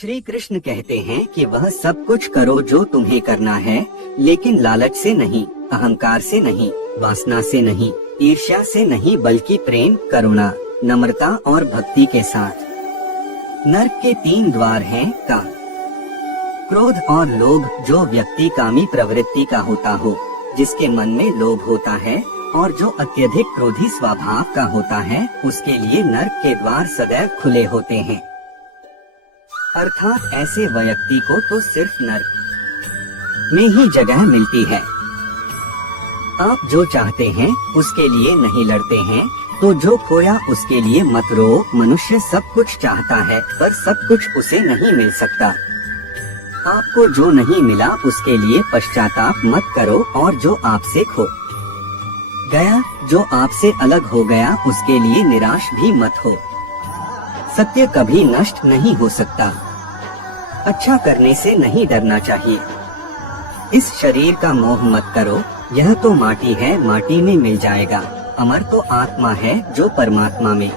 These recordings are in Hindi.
श्री कृष्ण कहते हैं कि वह सब कुछ करो जो तुम्हें करना है, लेकिन लालच से नहीं, अहंकार से नहीं, वासना से नहीं, ईर्ष्या से नहीं, बल्कि प्रेम, करुणा, नम्रता और भक्ति के साथ। नर्क के 3 द्वार हैं: काम, क्रोध और लोभ। जो व्यक्ति कामी प्रवृत्ति का होता हो, जिसके मन में लोभ होता है और जो अत्यधिक क्रोधी स्वभाव का होता है, उसके लिए नर्क के द्वार सदैव खुले होते हैं। अर्थात ऐसे व्यक्ति को तो सिर्फ नर्क में ही जगह मिलती है। आप जो चाहते हैं उसके लिए नहीं लड़ते हैं, तो जो खोया उसके लिए मत रो। मनुष्य सब कुछ चाहता है, पर सब कुछ उसे नहीं मिल सकता। आपको जो नहीं मिला उसके लिए पश्चाताप मत करो, और जो आपसे खो गया, जो आपसे अलग हो गया, उसके लिए निराश भी मत हो। सत्य कभी नष्ट नहीं हो सकता। अच्छा करने से नहीं डरना चाहिए। इस शरीर का मोह मत करो, यह तो माटी है, माटी में मिल जाएगा। अमर तो आत्मा है जो परमात्मा में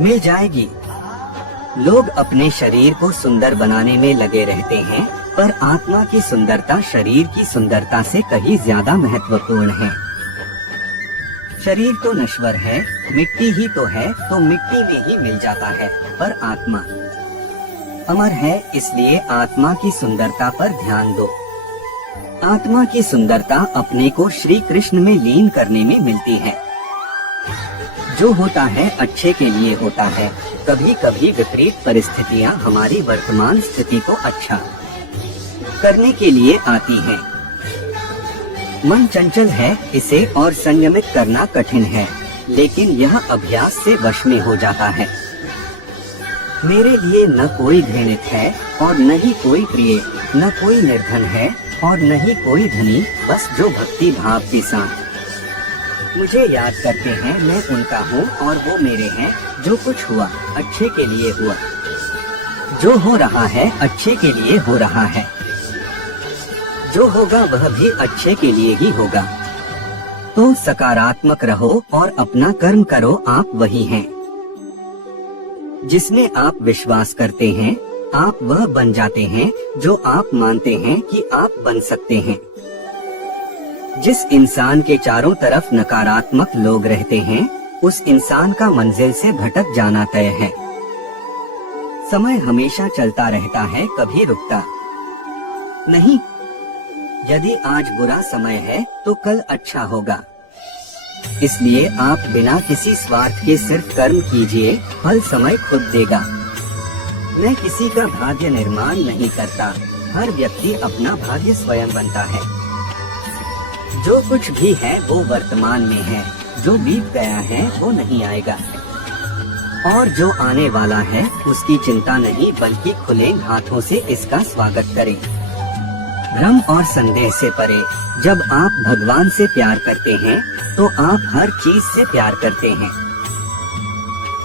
मिल जाएगी। लोग अपने शरीर को सुंदर बनाने में लगे रहते हैं, पर आत्मा की सुंदरता शरीर की सुंदरता से कहीं ज्यादा महत्वपूर्ण है। शरीर तो नश्वर है, मिट्टी ही तो है, तो मिट्टी में ही मिल जाता है, पर आत्मा अमर है। इसलिए आत्मा की सुंदरता पर ध्यान दो। आत्मा की सुंदरता अपने को श्री कृष्ण में लीन करने में मिलती है। जो होता है अच्छे के लिए होता है। कभी कभी विपरीत परिस्थितियां हमारी वर्तमान स्थिति को अच्छा करने के लिए आती हैं। मन चंचल है, इसे और संयमित करना कठिन है, लेकिन यह अभ्यास से वश में हो जाता है। मेरे लिए न कोई घृणित है और न ही कोई प्रिय, न कोई निर्धन है और न ही कोई धनी, बस जो भक्ति भाव के साथ मुझे याद करते हैं, मैं उनका हूँ और वो मेरे हैं। जो कुछ हुआ अच्छे के लिए हुआ, जो हो रहा है अच्छे के लिए हो रहा है, जो होगा वह भी अच्छे के लिए ही होगा। तो सकारात्मक रहो और अपना कर्म करो। आप वही हैं जिसमें आप विश्वास करते हैं। आप वह बन जाते हैं जो आप मानते हैं कि आप बन सकते हैं। जिस इंसान के चारों तरफ नकारात्मक लोग रहते हैं, उस इंसान का मंजिल से भटक जाना तय है। समय हमेशा चलता रहता है, कभी रुकता नहीं। यदि आज बुरा समय है तो कल अच्छा होगा। इसलिए आप बिना किसी स्वार्थ के सिर्फ कर्म कीजिए, फल समय खुद देगा। मैं किसी का भाग्य निर्माण नहीं करता, हर व्यक्ति अपना भाग्य स्वयं बनता है। जो कुछ भी है वो वर्तमान में है, जो बीत गया है वो नहीं आएगा, और जो आने वाला है उसकी चिंता नहीं, बल्कि खुले हाथों से इसका स्वागत करें। भ्रम और संदेह से परे। जब आप भगवान से प्यार करते हैं तो आप हर चीज से प्यार करते हैं।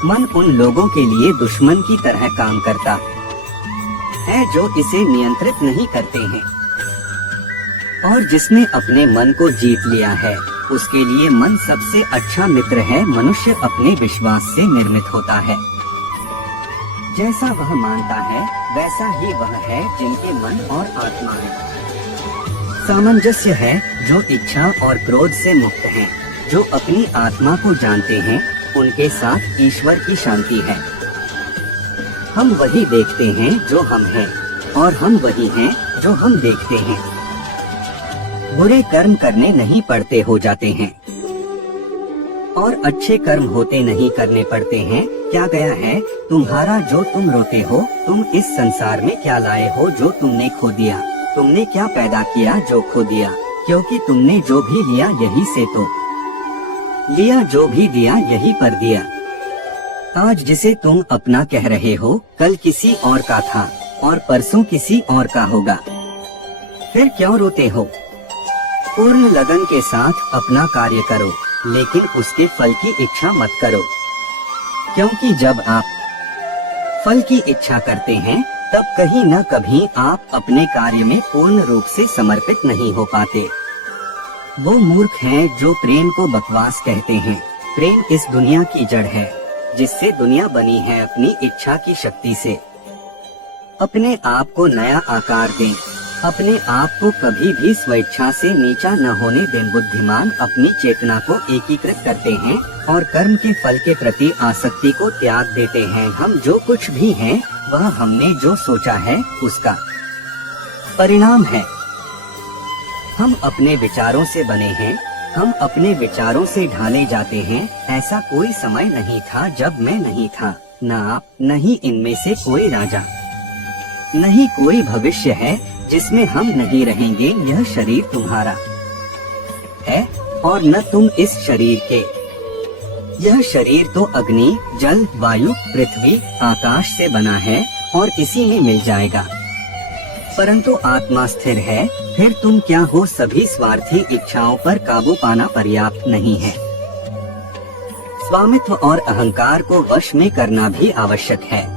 मन उन लोगों के लिए दुश्मन की तरह काम करता है जो इसे नियंत्रित नहीं करते हैं, और जिसने अपने मन को जीत लिया है उसके लिए मन सबसे अच्छा मित्र है। मनुष्य अपने विश्वास से निर्मित होता है। जैसा वह मानता है वैसा ही वह है, जिनके मन और आत्मा में सामंजस्य है, जो इच्छा और क्रोध से मुक्त हैं, जो अपनी आत्मा को जानते हैं, उनके साथ ईश्वर की शांति है। हम वही देखते हैं जो हम हैं, और हम वही हैं जो हम देखते हैं। बुरे कर्म करने नहीं पड़ते, हो जाते हैं, और अच्छे कर्म होते नहीं, करने पड़ते हैं। क्या गया है तुम्हारा जो तुम रोते हो? तुम इस संसार में क्या लाए हो जो तुमने खो दिया? तुमने क्या पैदा किया जो खो दिया? क्योंकि तुमने जो भी लिया यही से तो लिया, जो भी दिया यही पर दिया। आज जिसे तुम अपना कह रहे हो, कल किसी और का था और परसों किसी और का होगा। फिर क्यों रोते हो? पूर्ण लगन के साथ अपना कार्य करो, लेकिन उसके फल की इच्छा मत करो, क्योंकि जब आप फल की इच्छा करते हैं तब कहीं न कहीं आप अपने कार्य में पूर्ण रूप से समर्पित नहीं हो पाते। वो मूर्ख हैं जो प्रेम को बकवास कहते हैं। प्रेम इस दुनिया की जड़ है, जिससे दुनिया बनी है अपनी इच्छा की शक्ति से। अपने आप को नया आकार दें। अपने आप को कभी भी स्वेच्छा से नीचा न होने दें। बुद्धिमान अपनी चेतना को एकीकृत करते हैं और कर्म के फल के प्रति आसक्ति को त्याग देते हैं। हम जो कुछ भी हैं, वह हमने जो सोचा है उसका परिणाम है। हम अपने विचारों से बने हैं, हम अपने विचारों से ढाले जाते हैं। ऐसा कोई समय नहीं था जब मैं नहीं था, न आप, न ही इनमें से कोई राजा, नहीं कोई भविष्य है जिसमें हम नहीं रहेंगे। यह शरीर तुम्हारा है और न तुम इस शरीर के। यह शरीर तो अग्नि, जल, वायु, पृथ्वी, आकाश से बना है और इसी में मिल जाएगा। परंतु आत्मा स्थिर है। फिर तुम क्या हो? सभी स्वार्थी इच्छाओं पर काबू पाना पर्याप्त नहीं है। स्वामित्व और अहंकार को वश में करना भी आवश्यक है।